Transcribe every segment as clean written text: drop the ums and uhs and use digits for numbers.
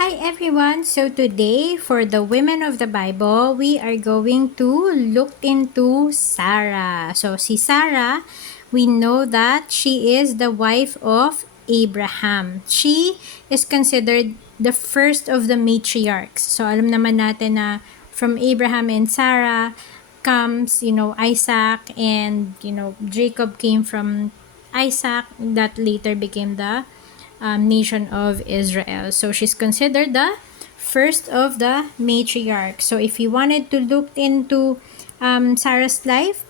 Hi everyone! So today, for the Women of the Bible, we are going to look into Sarah. So si Sarah, we know that she is the wife of Abraham. She is considered the first of the matriarchs. So alam naman natin na from Abraham and Sarah comes, Isaac, and, Jacob came from Isaac that later became the nation of Israel. So she's considered the first of the matriarchs. So if you wanted to look into Sarah's life,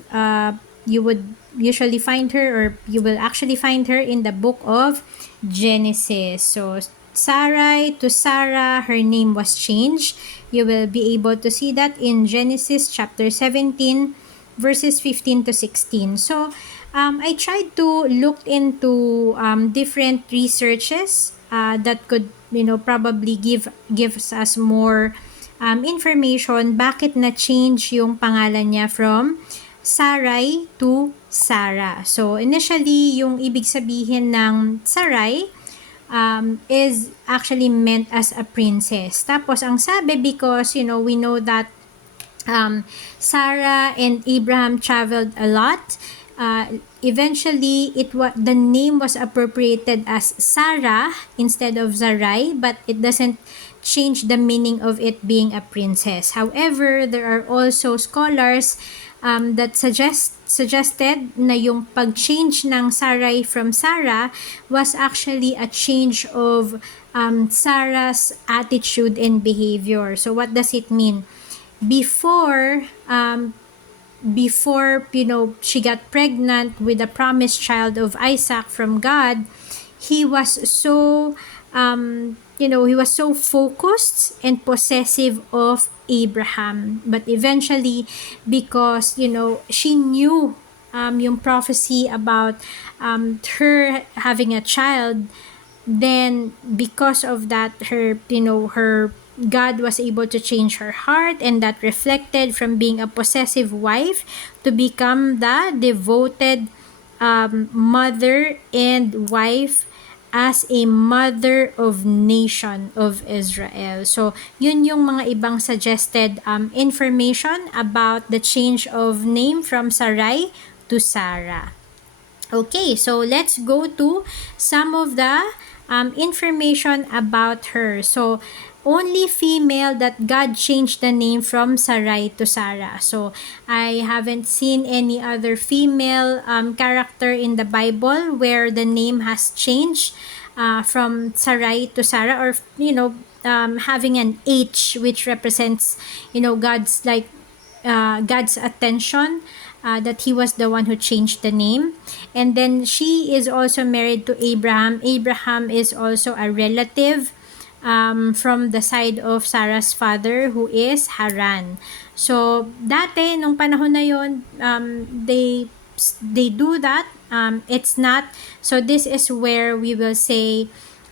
you would usually find her, or you will actually find her in the book of Genesis. So Sarai to Sarah, her name was changed. You will be able to see that in Genesis chapter 17, verses 15 to 16. So I tried to look into different researches that could, probably gives us more information bakit na-change yung pangalan niya from Sarai to Sarah. So initially, yung ibig sabihin ng Sarai is actually meant as a princess. Tapos ang sabi, because we know that Sarah and Abraham traveled a lot. Eventually, the name was appropriated as Sarah instead of Sarai, but it doesn't change the meaning of it being a princess. However, there are also scholars that suggested na yung pag-change ng Sarai from Sarah was actually a change of Sarah's attitude and behavior. So what does it mean? Before she got pregnant with the promised child of Isaac from God, he was so he was so focused and possessive of Abraham. But eventually, because she knew yung prophecy about her having a child, then because of that, her God was able to change her heart, and that reflected from being a possessive wife to become the devoted mother and wife as a mother of nation of Israel. So yun yung mga ibang suggested information about the change of name from Sarai to Sarah. Okay, so let's go to some of the information about her. So, only female that God changed the name from Sarai to Sarah. So, I haven't seen any other female character in the Bible where the name has changed from Sarai to Sarah, or having an H which represents God's attention, that he was the one who changed the name. And then she is also married to Abraham. Abraham is also a relative from the side of Sarah's father, who is Haran. So dati nung panahon na yon, they do that. It's not, so this is where we will say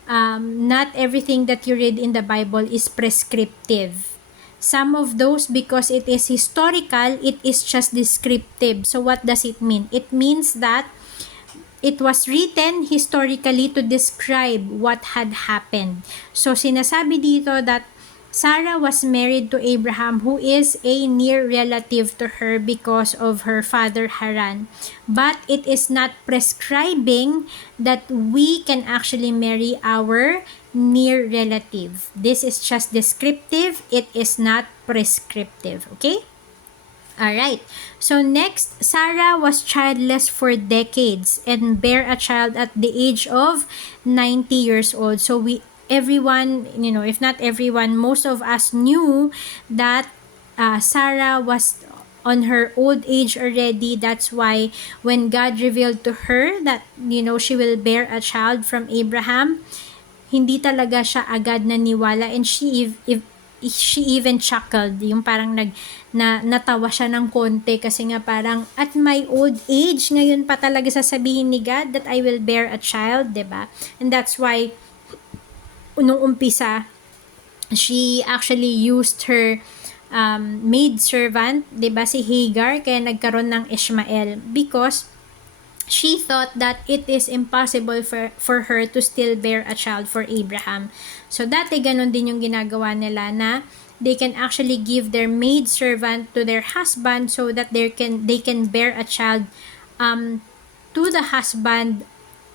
not everything that you read in the Bible is prescriptive. Some of those, because it is historical, it is just descriptive. So what does it mean? It means that it was written historically to describe what had happened. So sinasabi dito that Sarah was married to Abraham, who is a near relative to her because of her father Haran. But it is not prescribing that we can actually marry our near relative. This is just descriptive. It is not prescriptive. Okay? Alright. So next, Sarah was childless for decades and bare a child at the age of 90 years old. So everyone, if not everyone, most of us knew that Sarah was on her old age already. That's why when God revealed to her that, she will bear a child from Abraham, hindi talaga siya agad naniwala, and she even chuckled, yung parang natawa siya ng konti, kasi nga parang at my old age ngayon pa talaga sasabihin ni God that I will bear a child, 'di ba? And that's why nung umpisa, she actually used her maid servant, 'di ba, si Hagar, kaya nagkaroon ng Ishmael, because she thought that it is impossible for her to still bear a child for Abraham. So dati ganun din yung ginagawa nila na they can actually give their maid servant to their husband so that they can bear a child um, to the husband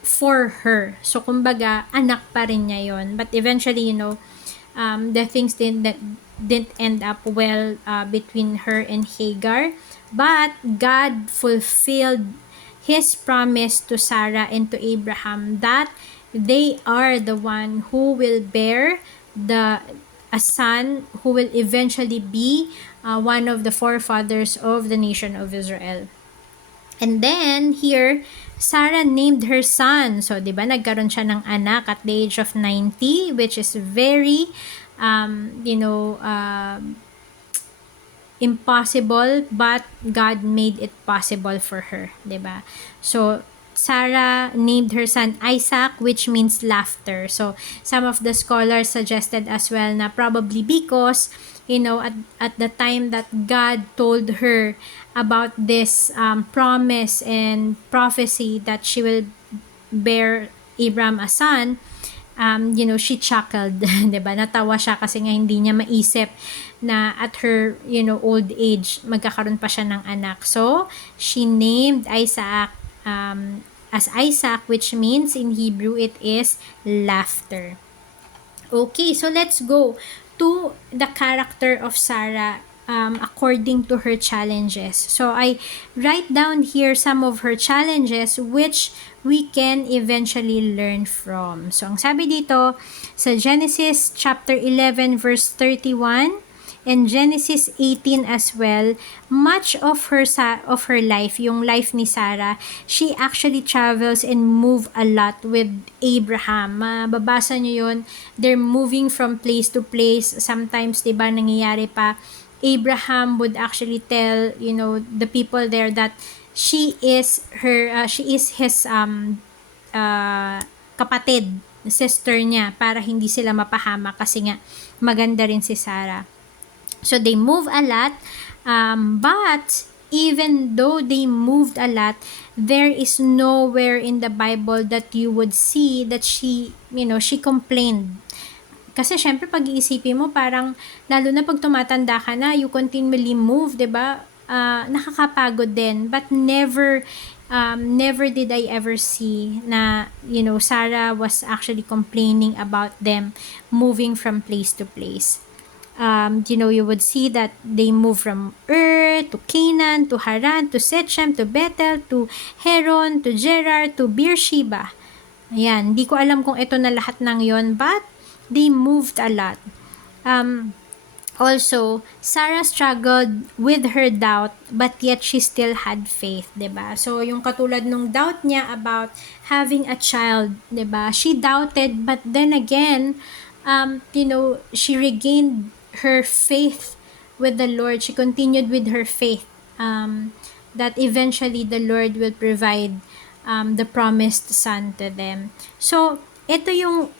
for her. So kumbaga anak pa rin niya yon. But eventually, the things didn't end up well between her and Hagar. But God fulfilled His promise to Sarah and to Abraham that they are the one who will bear the a son who will eventually be one of the forefathers of the nation of Israel. And then here, Sarah named her son. So, 'di ba, nagkaroon siya ng anak at the age of 90, which is very impossible, but God made it possible for her, 'di ba? So, Sarah named her son Isaac, which means laughter. So, some of the scholars suggested as well na probably because, at the time that God told her about this promise and prophecy that she will bear Abraham a son, she chuckled, 'di ba? Natawa siya kasi nga hindi niya maisip na at her, old age, magkakaroon pa siya ng anak. So, she named Isaac as Isaac, which means in Hebrew it is laughter. Okay, so let's go to the character of Sarah according to her challenges. So I write down here some of her challenges which we can eventually learn from. So ang sabi dito sa Genesis chapter 11 verse 31 and Genesis 18 as well, much of her life, yung life ni Sarah, she actually travels and move a lot with Abraham. Mababasa niyo yun, they're moving from place to place. Sometimes, 'di ba, nangyayari pa, Abraham would actually tell, the people there that she is his kapatid, sister niya, para hindi sila mapahama kasi nga maganda rin si Sarah. So they move a lot, but even though they moved a lot, there is nowhere in the Bible that you would see that she complained. Kasi syempre pag-iisipin mo parang lalo na pag tumatanda ka na, you continually move, 'di ba? Nakakapagod din, but never did I ever see na Sarah was actually complaining about them moving from place to place. You would see that they move from Ur to Canaan to Haran to Shechem to Bethel to Heron to Gerar to Beersheba. Ayan, hindi ko alam kung ito na lahat ng yon, but they moved a lot. Also, Sarah struggled with her doubt, but yet she still had faith, 'di ba? So, yung katulad nung doubt niya about having a child, 'di ba? She doubted, but then again, she regained her faith with the Lord. She continued with her faith that eventually the Lord will provide the promised son to them. So, ito yung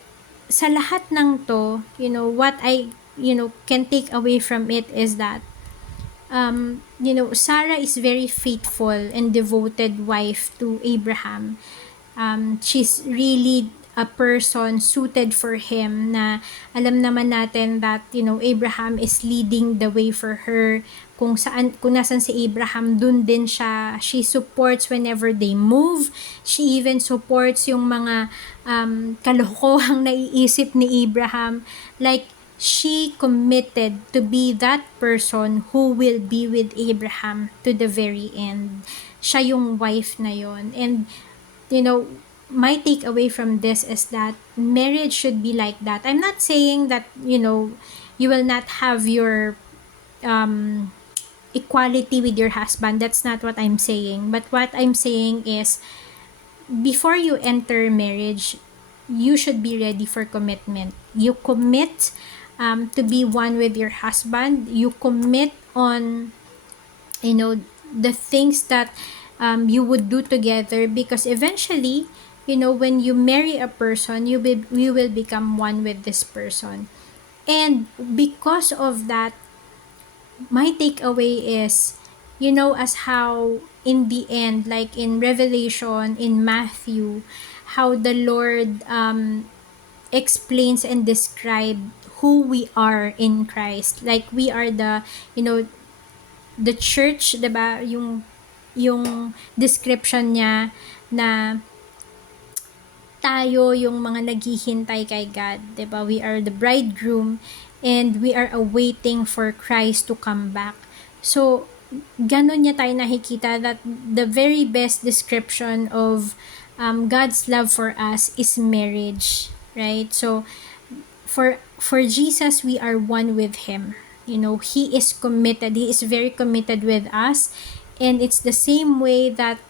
sa lahat ng to, what I can take away from it is that Sarah is very faithful and devoted wife to Abraham. She's really a person suited for him, na alam naman natin that Abraham is leading the way for her. Kung nasan si Abraham, dun din siya. She supports whenever they move. She even supports yung mga kalokohang naiisip ni Abraham. Like, she committed to be that person who will be with Abraham to the very end. Siya yung wife na yon. And my takeaway from this is that marriage should be like that. I'm not saying that you will not have your equality with your husband. That's not what I'm saying. But what I'm saying is, before you enter marriage, you should be ready for commitment. You commit to be one with your husband. You commit on the things that you would do together, because eventually, when you marry a person, you will become one with this person. And because of that, my takeaway is, as how in the end, like in Revelation, in Matthew, how the Lord explains and describe who we are in Christ. Like we are the church, 'di ba? Yung description niya na tayo yung mga naghihintay kay God, 'di ba? We are the bridegroom and we are awaiting for Christ to come back. So, ganun niya tayo nakikita that the very best description of God's love for us is marriage, right? So, for Jesus, we are one with him. He is committed. He is very committed with us. And it's the same way that,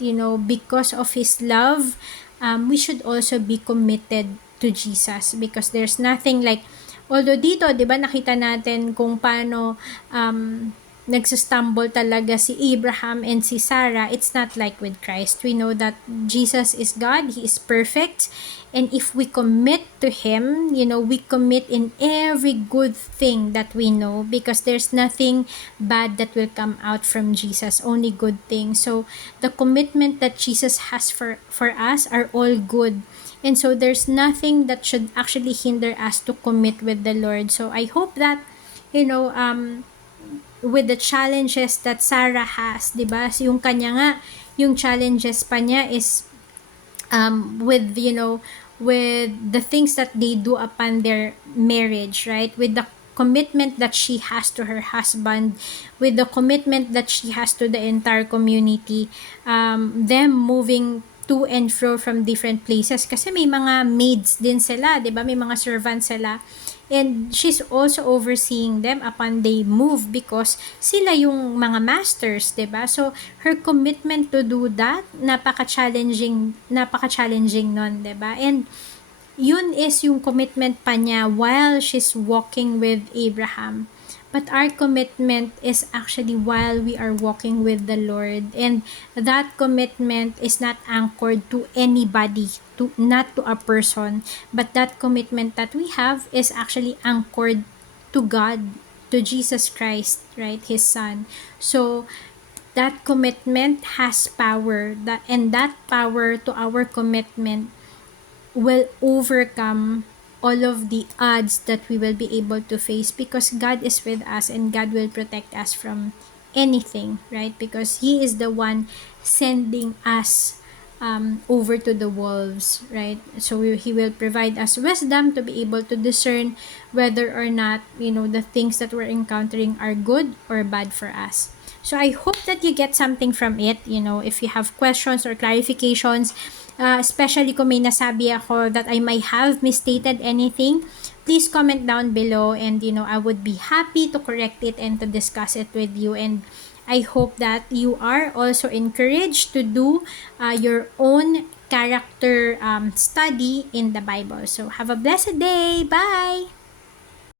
because of his love, we should also be committed to Jesus, because there's nothing like, although dito, di ba, nakita natin kung paano nagsistumble talaga si Abraham and si Sarah. It's not like with Christ. We know that Jesus is God. He is perfect. And if we commit to him, we commit in every good thing that we know, because there's nothing bad that will come out from Jesus, only good things. So the commitment that Jesus has for us are all good. And so there's nothing that should actually hinder us to commit with the Lord. So I hope that, with the challenges that Sarah has, 'di ba? Yung kanya nga, yung challenges pa niya is with with the things that they do upon their marriage, right? With the commitment that she has to her husband, with the commitment that she has to the entire community, them moving to and fro from different places, kasi may mga maids din sila, 'di ba? May mga servants sila. And she's also overseeing them upon they move, because sila yung mga masters, 'di ba? So her commitment to do that, napaka-challenging nun, 'di ba? And yun is yung commitment pa niya while she's walking with Abraham. But our commitment is actually while we are walking with the Lord. And that commitment is not anchored to anybody, not to a person. But that commitment that we have is actually anchored to God, to Jesus Christ, right? His Son. So, that commitment has power. And that power to our commitment will overcome all of the odds that we will be able to face, because God is with us and God will protect us from anything, right? Because He is the one sending us over to the wolves, right? So He will provide us wisdom to be able to discern whether or not, the things that we're encountering are good or bad for us. So I hope that you get something from it. If you have questions or clarifications, especially kung may nasabi ako that I might have misstated anything, please comment down below, and I would be happy to correct it and to discuss it with you. And I hope that you are also encouraged to do your own character study in the Bible. So have a blessed day. Bye!